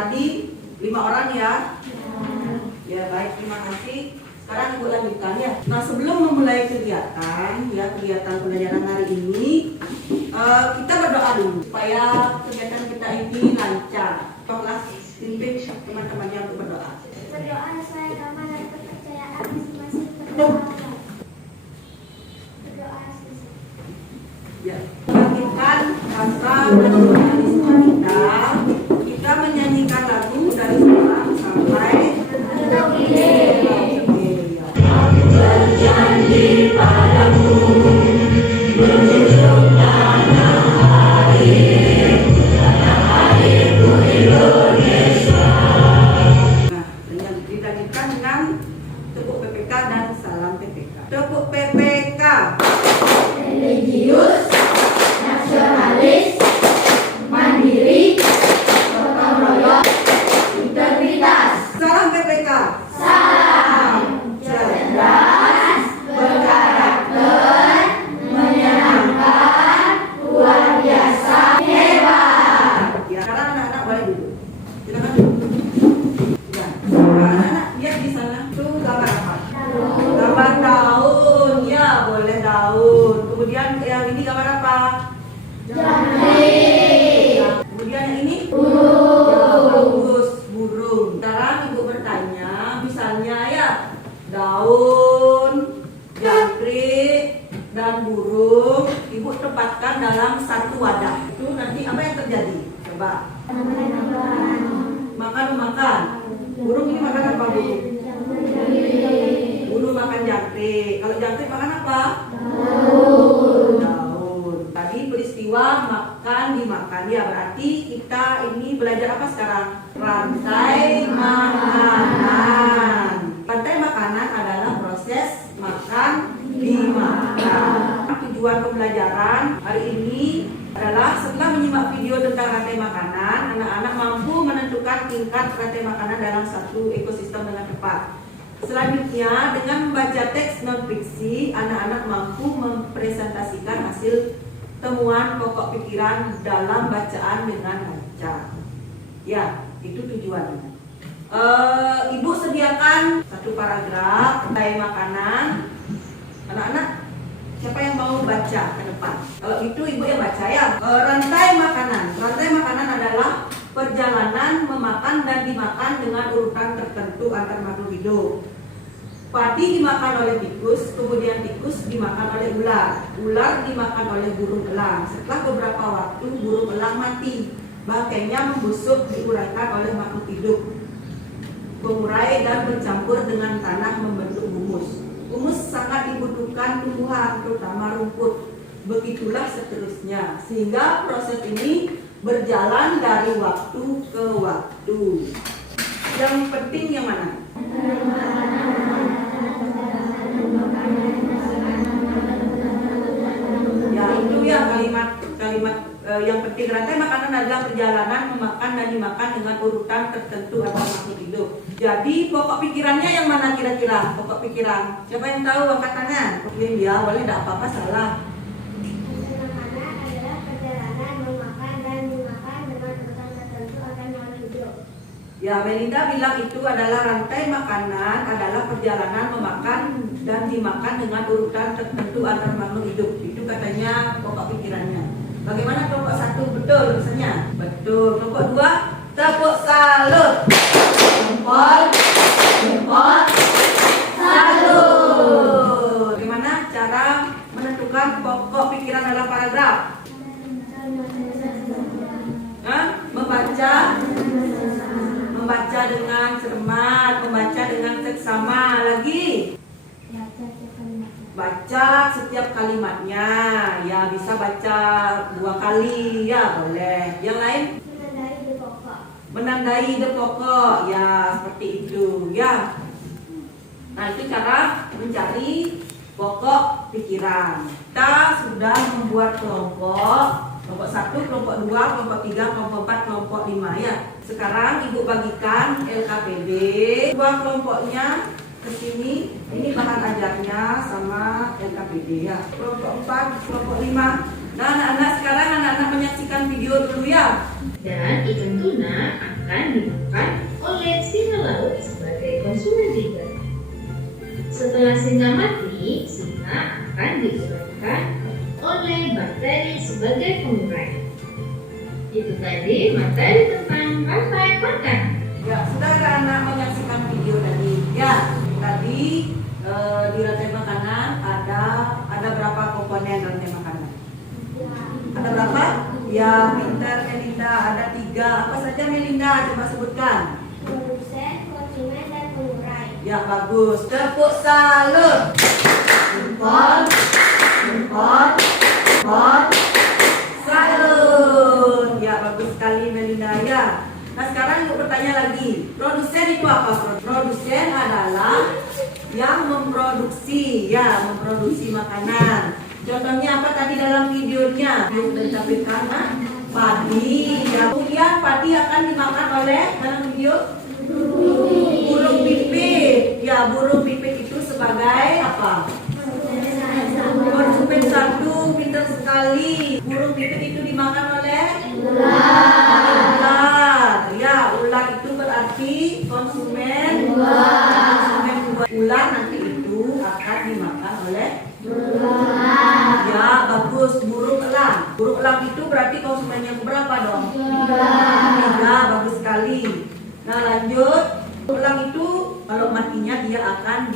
Tadi 5 orang ya. Ya baik, terima kasih. Sekarang Ibu lanjutkan ya. Nah sebelum memulai kegiatan pembelajaran hari ini, kita berdoa dulu supaya kegiatan kita ini lancar. Tolonglah pimpin teman-temannya untuk berdoa. Berdoa sesuai agama dan kepercayaan masing-masing kepada berdoa selesai. Ya, bangkitkan rasa nasionalisme kita menyanyikan lagu dari Sabang sampai berjanji padamu menunjuk tanah airku Indonesia. Nah, dilanjutkan dengan tepuk PPK dan salam PPK. Tepuk PPK. Religius, nasionalis, mandiri, gotong royong, integritas. Salam PPK. Salam cerdas, berkarakter, menyenangkan, luar biasa, hebat. Ya, sekarang anak-anak boleh duduk. Silakan duduk. Ya, anak-anak lihat di sana tuh gambar apa? Gambar daun. Ya, boleh daun. Kemudian yang ini gambar apa? Jangkrik. Nah, kemudian yang ini? Burung. Ya, bagus, burung. Sekarang Ibu bertanya, misalnya ya, daun, jangkrik, dan burung, Ibu tempatkan dalam satu wadah. Itu nanti apa yang terjadi? Coba. Makan. Burung ini makan apa burung? Burung makan jangkrik. Kalau jangkrik makan apa? Daun. Tadi peristiwa makan dimakan ya, berarti kita ini belajar apa sekarang? Rantai makanan. Rantai makanan adalah proses makan dimakan. Tujuan pembelajaran hari ini adalah setelah menyimak video tentang rantai makanan, anak-anak mampu menentukan tingkat rantai makanan dalam satu ekosistem dengan tepat. Selanjutnya, dengan membaca teks non-fiksi, anak-anak mampu mempresentasikan hasil temuan pokok pikiran dalam bacaan dengan lancar. Ya, itu tujuannya. Ibu sediakan satu paragraf rantai makanan. Anak-anak, siapa yang mau baca ke depan? Kalau itu Ibu yang baca ya. Rantai makanan. Rantai makanan adalah perjalanan memakan dan dimakan dengan urutan tertentu antar makhluk hidup. Padi dimakan oleh tikus, kemudian tikus dimakan oleh ular. Ular dimakan oleh burung elang. Setelah beberapa waktu burung elang mati. Bangkainya membusuk diuraikan oleh makhluk hidup. Mengurai dan bercampur dengan tanah membentuk humus. Humus sangat dibutuhkan tumbuhan, terutama rumput. Begitulah seterusnya. Sehingga proses ini berjalan dari waktu ke waktu. Yang penting yang mana? Ya itu ya kalimat yang penting. Rantai makanan adalah perjalanan memakan dan dimakan dengan urutan tertentu atau makhluk hidup. Jadi pokok pikirannya yang mana kira-kira? Pokok pikiran. Siapa yang tahu angkat tangan? Mungkin dia boleh, tidak apa-apa salah. Makanan adalah perjalanan memakan dan dimakan dengan urutan tertentu akan makhluk hidup. Ya, Melinda bilang itu adalah rantai makanan adalah perjalanan memakan dan dimakan dengan urutan tertentu antar makhluk hidup. Itu katanya pokok pikirannya. Bagaimana kelompok 1? Betul misalnya? Betul. Kelompok 2? Tepuk salut. Jempol, salut. Bagaimana cara menentukan pokok pikiran dalam paragraf? Membaca dengan cermat, membaca dengan seksama. Lagi baca setiap kalimatnya. Ya, bisa baca 2 kali ya, boleh. Yang lain? Menandai the pokok. Ya, seperti itu ya. Nah, itu cara mencari pokok pikiran. Kita sudah membuat kelompok 1, kelompok 2, kelompok 3, kelompok 4, kelompok 5 ya. Sekarang Ibu bagikan LKPD. 2 kelompoknya ke sini. Ini bahan ajarnya sama LKPD ya. Kelompok 4, kelompok 5. Nah, anak-anak sekarang anak-anak menyaksikan video dulu ya. Dan ikan tuna akan dimakan oleh singa laut sebagai konsumen tiga. Setelah singa mati, singa akan diuraikan oleh bakteri sebagai pengurai. Itu tadi materi tentang rantai makan. Ya, sudah anak menyaksikan video tadi. Ya, tadi di rantai makanan ada berapa komponen rantai makanan? Ada berapa? Ya, pintar Melinda. Ada 3. Apa saja Melinda? Coba sebutkan. Produsen, konsumen, dan pengurai. Ya, bagus. Tepuk salut. Jempol, jempol, jempol. Salut. Ya, bagus sekali Melinda ya. Nah, sekarang yuk bertanya lagi. Produsen itu apa? Produsen adalah yang memproduksi makanan. Contohnya apa tadi dalam videonya? Yang sudah ditampilkan padi. Ya. Kemudian padi akan dimakan oleh dalam video burung pipit. Ya, burung pipit itu sebagai apa? Konsumen 1, pintar sekali. Burung pipit itu dimakan oleh ular. Ya, ular itu berarti konsumen 2. Ular nanti itu akan dimakan oleh ya, bagus. Burung elang. Burung elang itu berarti konsumen yang berapa dong? 3. Bagus sekali. Nah, lanjut. Burung elang itu kalau matinya dia akan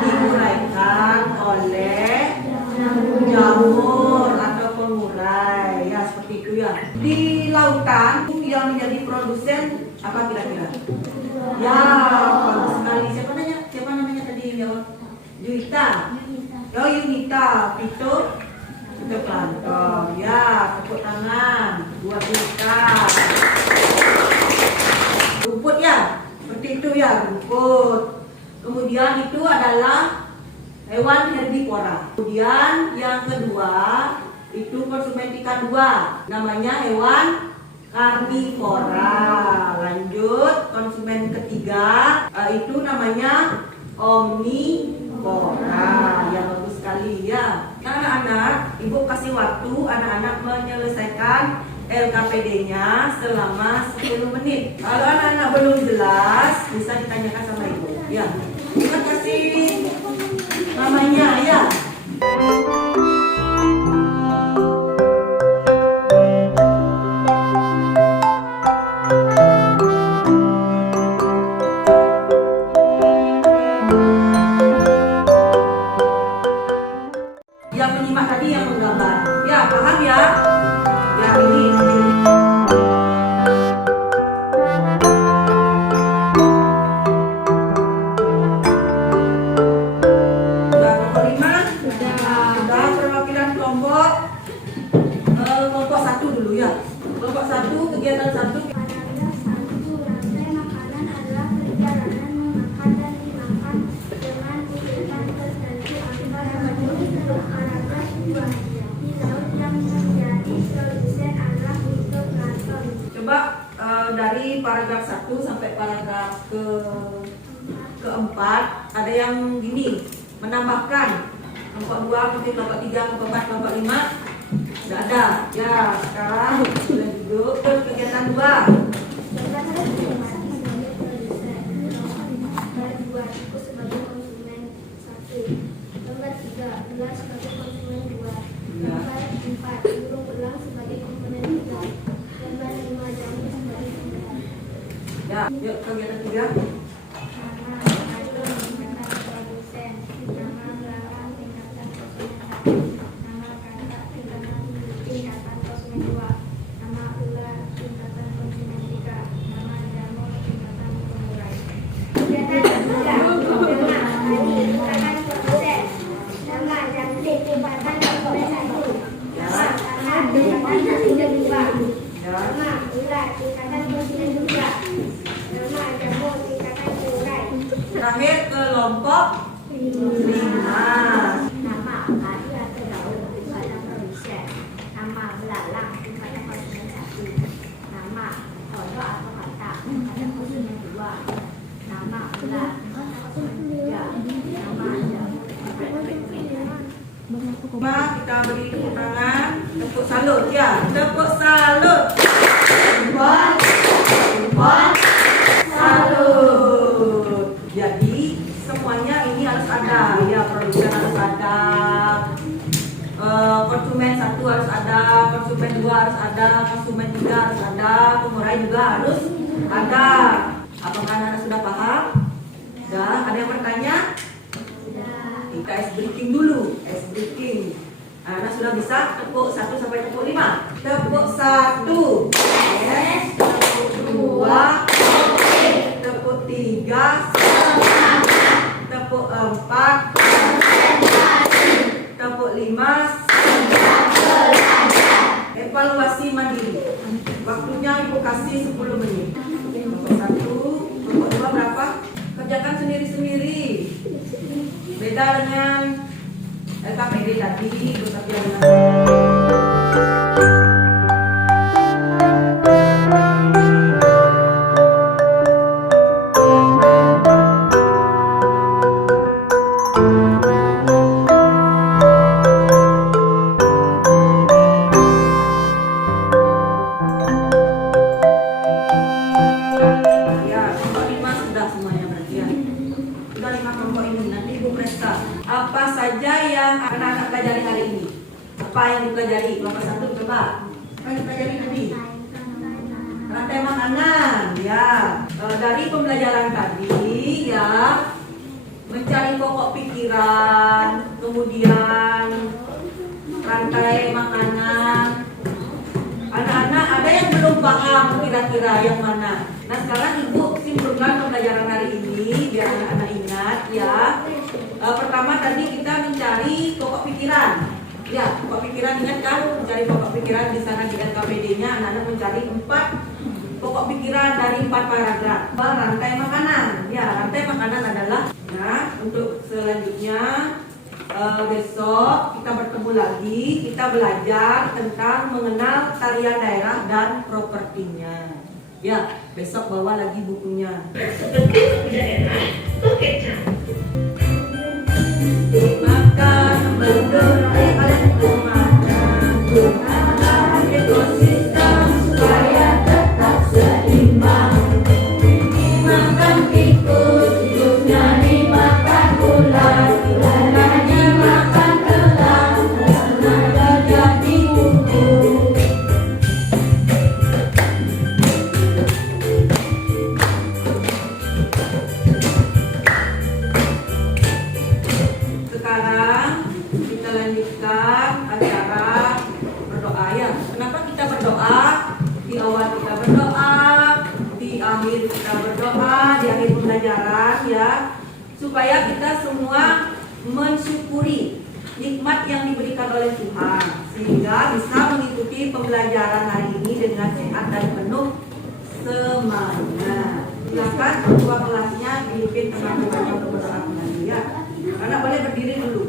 diuraikan oleh jamur atau pengurai. Ya, seperti itu ya. Di lautan yang menjadi produsen apa kira-kira? Ya, bagus sekali. Siapa namanya tadi yang jawab? Yuita. Oh, Yunita. Itu plankton. Ya, tepuk tangan buat Yuita. Rumput ya, seperti itu ya, rumput. Kemudian itu adalah hewan herbivora. Kemudian yang kedua itu konsumen ikan 2, namanya hewan karnivora. Lanjut, konsumen ketiga itu namanya omnivora. Ya, bagus sekali ya. Nah, anak-anak, ibu kasih waktu anak-anak menyelesaikan LKPD-nya selama 10 menit. Kalau anak-anak belum jelas, bisa ditanyakan sama ibu. Ya, terima kasih namanya ya. Yang menyimak tadi yang menggambar. Ya, paham ya? Ya, ini. Kelompok 1 dulu ya. Kelompok 1, kegiatan 1. Paragraf 1. Rantai makanan adalah perjalanan memakan dan dimakan dengan urutan tertentu antara paragraf 2. Di laut yang menjadi produsen adalah fitoplankton. Coba dari paragraf 1 sampai paragraf keempat ada yang gini, menambahkan kelompok 2, kelompok 3, kelompok 4, kelompok 5. Tidak ada. Ya, sekarang boleh duduk. Kegiatan 2. Lembar 1 mati sebagai produsen. Lembar 2 ikut sebagai konsumen 1. Lembar 3 ular sebagai konsumen 2. Lembar 4 burung elang sebagai komponen 3. Lembar 5 jamur sebagai komponen. Ya, yuk kegiatan 3. Nama mengatur tingkatan produsen. Nama melawan tingkatan konsumen 1. Nama kakak tingkatan konsumen 2. Nama ular tingkatan konsumen 3. Nama jamur tingkatan pengurai. Kegiatan 3. Nama tadi tingkatan produsen. Nama jamur tingkatan konsumen 1. Nama kakak tingkatan konsumen 2. Nama ular tingkatan konsumen 2. Nama jamur tingkatan pengurai. Terakhir kelompok 5. Nama padi atau daun tingkatan produsen. Nama belalang tingkatan konsumen 1. Nama kodok atau katak tingkatan konsumen 2. Nama ular tingkatan konsumen 3. Nama jamur tingkatan konsumen 4. Kita beri tepuk tangan, tepuk salut ya, tepuk salut. Jempol. juga harus ada, konsumen juga harus ada, pengurai juga harus ada. Apakah anak sudah paham? Sudah. Ada yang bertanya? Kita ice breaking dulu. Ice breaking. Anak sudah bisa tepuk 1 sampai tepuk 5. Tepuk 1. Yes. Tepuk 2. Tepuk 3. Tepuk 4. Tepuk 5. Evaluasi mandiri. Waktunya Ibu kasih 10 menit. Tepuk 1, tepuk 2 berapa? Kerjakan sendiri-sendiri. Beda dengan LKPD tadi, bekerja dengan apa saja yang anak-anak pelajari hari ini? Apa yang dipelajari? Kelompok 1 coba. Apa yang dipelajari tadi? Rantai makanan, ya. Dari pembelajaran tadi, ya, mencari pokok pikiran, kemudian rantai makanan. Anak-anak ada yang belum paham kira-kira yang mana? Nah sekarang Ibu simpulkan pembelajaran hari ini biar anak-anak ingat, ya. Pertama tadi kita mencari pokok pikiran. Ya, pokok pikiran ingat kan? Mencari pokok pikiran di sana di LKPD-nya anak-anak mencari 4 pokok pikiran dari 4 paragraf. Rantai makanan. Ya, rantai makanan adalah untuk selanjutnya besok kita bertemu lagi, kita belajar tentang mengenal tarian daerah dan propertinya. Ya, besok bawa lagi bukunya. Seperti daerah kekecap. Makan berdoa kalian makan gunakan ekosistem supaya tetap seimbang. Makan tikus, hidupnya dimakan ular, ularnya makan elang, tenaga jadi kuku. Sekarang kita lanjutkan acara berdoa ya. Kenapa kita berdoa? Di awal kita berdoa, di akhir kita berdoa, di akhir pembelajaran ya. Supaya kita semua mensyukuri nikmat yang diberikan oleh Tuhan, sehingga bisa mengikuti pembelajaran hari ini dengan sehat dan penuh semangat. Silakan ketua kelasnya dipimpin teman-temannya untuk berdoa kembali ya. Anak boleh berdiri dulu.